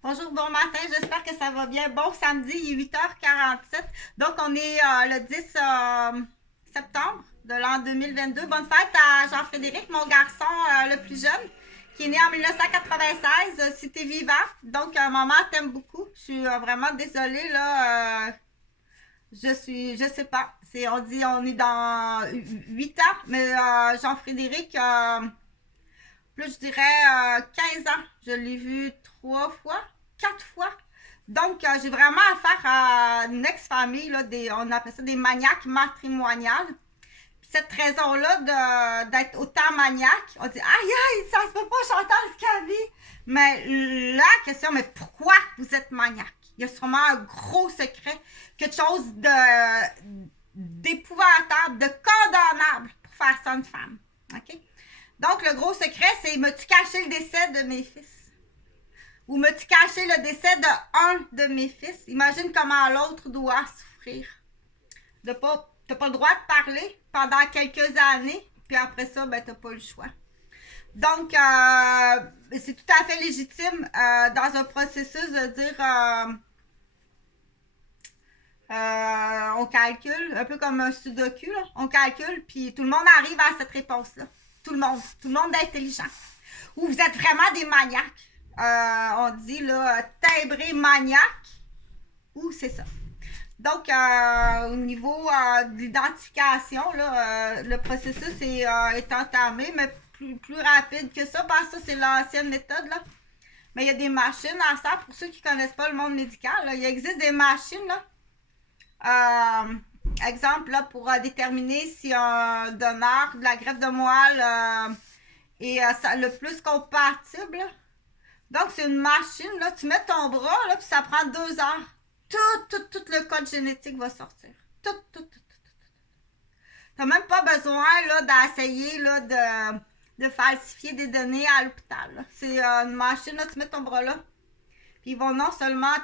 Bonjour, bon matin, j'espère que ça va bien. Bon samedi, il est 8h47. Donc, on est le 10 septembre de l'an 2022. Bonne fête à Jean-Frédéric, mon garçon le plus jeune, qui est né en 1996, si t'es vivant. Donc, maman t'aime beaucoup. Je suis vraiment désolée, là. Je sais pas. On dit, on est dans 8 ans, mais Jean-Frédéric, plus je dirais 15 ans. Je l'ai vu 3 fois, 4 fois. Donc, j'ai vraiment affaire à une ex-famille, là, on appelle ça des maniaques matrimoniales. Puis cette raison-là d'être autant maniaque, on dit, aïe, aïe, ça se peut pas, Chantal Scavi. Mais la question, mais pourquoi vous êtes maniaque? Il y a sûrement un gros secret, quelque chose d'épouvantable, de condamnable pour faire ça une femme. OK? Donc, le gros secret, c'est me-tu caché le décès de mes fils? Ou me-tu caché le décès de un de mes fils? Imagine comment l'autre doit souffrir. T'as pas le droit de parler pendant quelques années, puis après ça, ben, t'as pas le choix. Donc, c'est tout à fait légitime dans un processus de dire on calcule, un peu comme un sudoku, là. On calcule, puis tout le monde arrive à cette réponse-là. Tout le monde est intelligent. Ou vous êtes vraiment des maniaques. On dit là, timbré maniaque, ou c'est ça. Donc, au niveau de l'identification, là, le processus est entamé, mais plus rapide que ça, parce que ça, c'est l'ancienne méthode, là. Mais il y a des machines à ça, pour ceux qui ne connaissent pas le monde médical, là, il existe des machines, là. Exemple, là, pour déterminer si un donneur de la greffe de moelle est le plus compatible. Donc, c'est une machine, là, tu mets ton bras, là, puis ça prend 2 heures. Tout le code génétique va sortir. Tout. T'as même pas besoin, là, d'essayer, là, de falsifier des données à l'hôpital. C'est une machine, là, tu mets ton bras là. Puis ils vont non seulement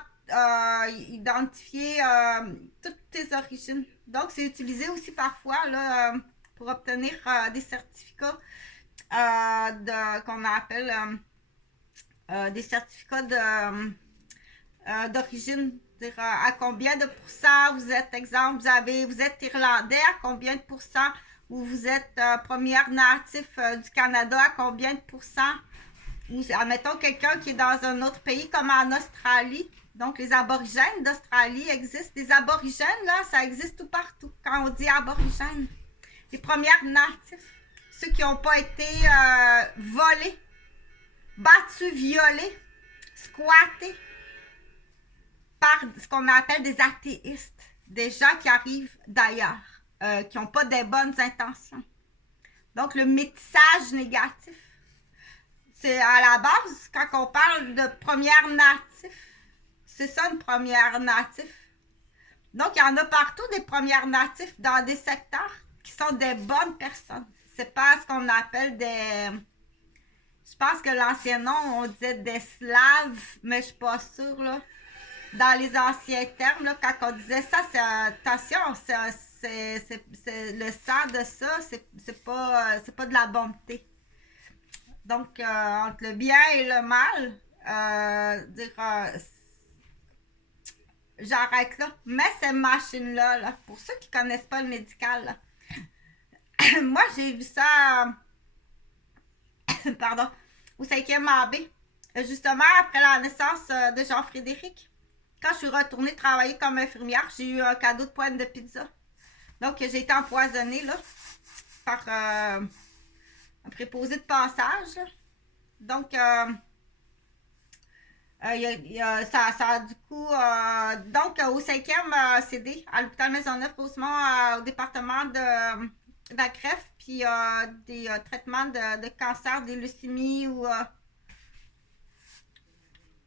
identifier toutes tes origines. Donc, c'est utilisé aussi parfois, là, pour obtenir des certificats qu'on appelle des certificats d'origine. À combien de pourcents vous êtes, exemple, vous êtes irlandais, à combien de pourcents, ou vous êtes première natif du Canada, à combien de pourcents, ou admettons quelqu'un qui est dans un autre pays comme en Australie. Donc, les aborigènes d'Australie existent. Les aborigènes, là, ça existe tout partout. Quand on dit aborigènes, les premières natifs, ceux qui n'ont pas été volés, battus, violés, squattés par ce qu'on appelle des athéistes, des gens qui arrivent d'ailleurs, qui n'ont pas des bonnes intentions. Donc, le métissage négatif. C'est à la base, quand on parle de première natif, c'est ça une première natif. Donc, il y en a partout des premières natifs dans des secteurs qui sont des bonnes personnes. C'est pas ce qu'on appelle des... Je pense que l'ancien nom, on disait des slaves, mais je suis pas sûre, là. Dans les anciens termes, là, quand on disait ça, c'est attention, c'est le sang de ça, c'est pas de la bonté. Donc, entre le bien et le mal, j'arrête là. Mais ces machines-là, là, pour ceux qui connaissent pas le médical, là, moi, j'ai vu ça, pardon, au 5e AB, justement après la naissance de Jean-Frédéric. Quand je suis retournée travailler comme infirmière, j'ai eu un cadeau de pointe de pizza. Donc, j'ai été empoisonnée, là, par un préposé de passage. Donc, ça a du coup... donc, au 5e CD, à l'hôpital Maisonneuve-Rosemont, au département de la greffe, puis des traitements de cancer, des leucémies ou